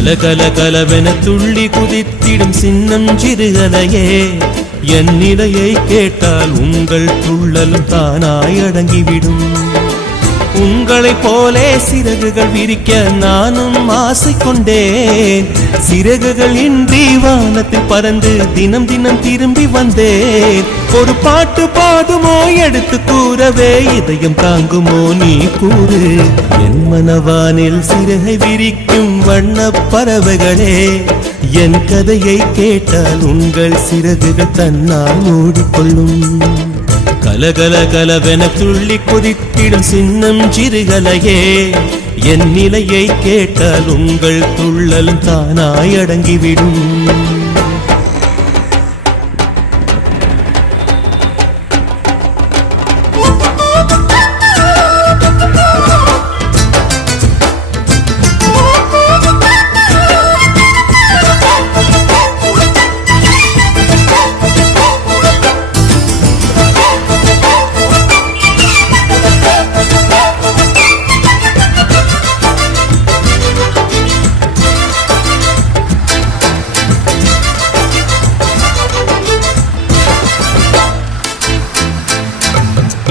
கலகல கலவென துள்ளி குதித்திடும் சின்னம் சிறுகலையே என் நிலையை கேட்டால் உங்கள் துள்ளலும் தானாய் அடங்கிவிடும். உங்களை போலே சிறகுகள் விரிக்க நானும் ஆசை கொண்டேன் சிறகுகள் இன்றி வானத்தில் பறந்து தினம் தினம் திரும்பி வந்தேன். ஒரு பாட்டு பாடுமோ எடுத்து கூறவே இதயம் தாங்குமோ நீ கூறு. என் மனவானில் சிறகை விரிக்கும் வண்ண பறவைகளே என் கதையை கேட்டால் உங்கள் சிறகுகள் தன்னால் மூடிக்கொள்ளும். கலகல கலவென துள்ளி குதித்திடும் சின்னம் சிறுகலையே. என் நிலையை கேட்டால் உங்கள் துள்ளலும் தானாய் அடங்கிவிடும்.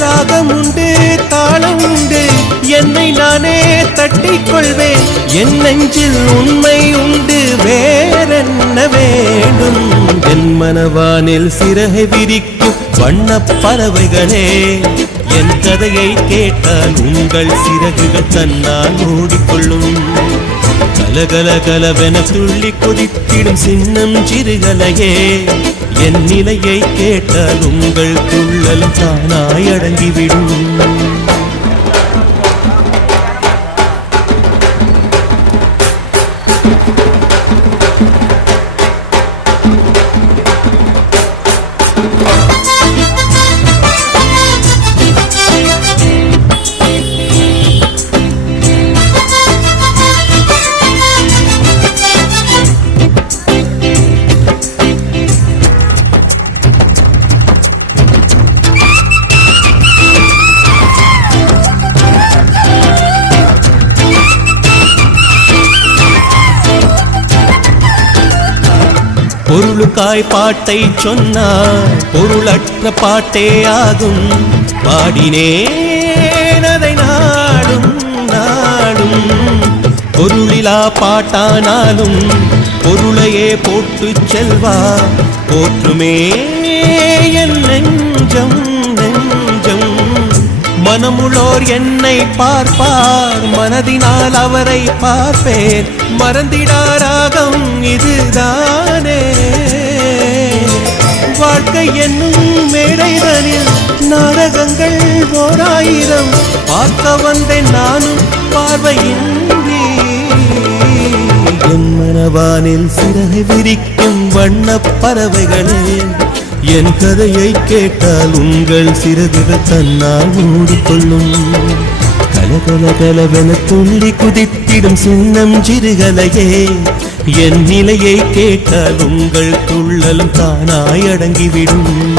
ராகம் உண்டு. தாளம் உண்டு என்னை நானே தட்டிக் கொள்வேன் என் நெஞ்சில் உண்மை உண்டு வேறென்ன வேண்டும்? என் மனவானில் சிறகை விரிக்கும் வண்ண பறவைகளே என் கதையை கேட்டால் உங்கள் சிறகுகள் தன்னால் ஓடிக்கொள்ளும் கலகல கலவென துள்ளி குதித்திடும் சின்னம் சிறுகலையே என் நிலையை கேட்டால் உங்கள் துள்ளலும் தானாய் அடங்கிவிடும். பொருளுக்காய் பாட்டை சொன்னார். பொருளற்ற பாட்டே ஆகும். பாடினேன் அதை நாடும் நாடும். பொருளிலா பாட்டானாலும் பொருளையே போட்டு செல்வா. போற்றுமே என் நெஞ்சம் நெஞ்சம். மனமுளோர் என்னை பார்ப்பார். மனதினால் அவரை பார்ப்பேன். மறந்திடாராகம் இதுதானே. வாழ்க்கை என்னும் மேடைதனில் நாடகங்கள் ஓராயிரம். பார்க்க வந்தேன் நானும் பார்வையின்றி என் மனவானில் சிறகு விரிக்கும் வண்ணப் பறவைகளே என் கதையை கேட்டால் உங்கள் சிறகுகள் தன்னால் மூடிக்கொள்ளும். கலகல கலவென துள்ளி குதித்திடும் சின்னம் சிறுகலையே என் நிலையை கேட்டால் உங்கள் துள்ளலும் தானாய் அடங்கிவிடும்.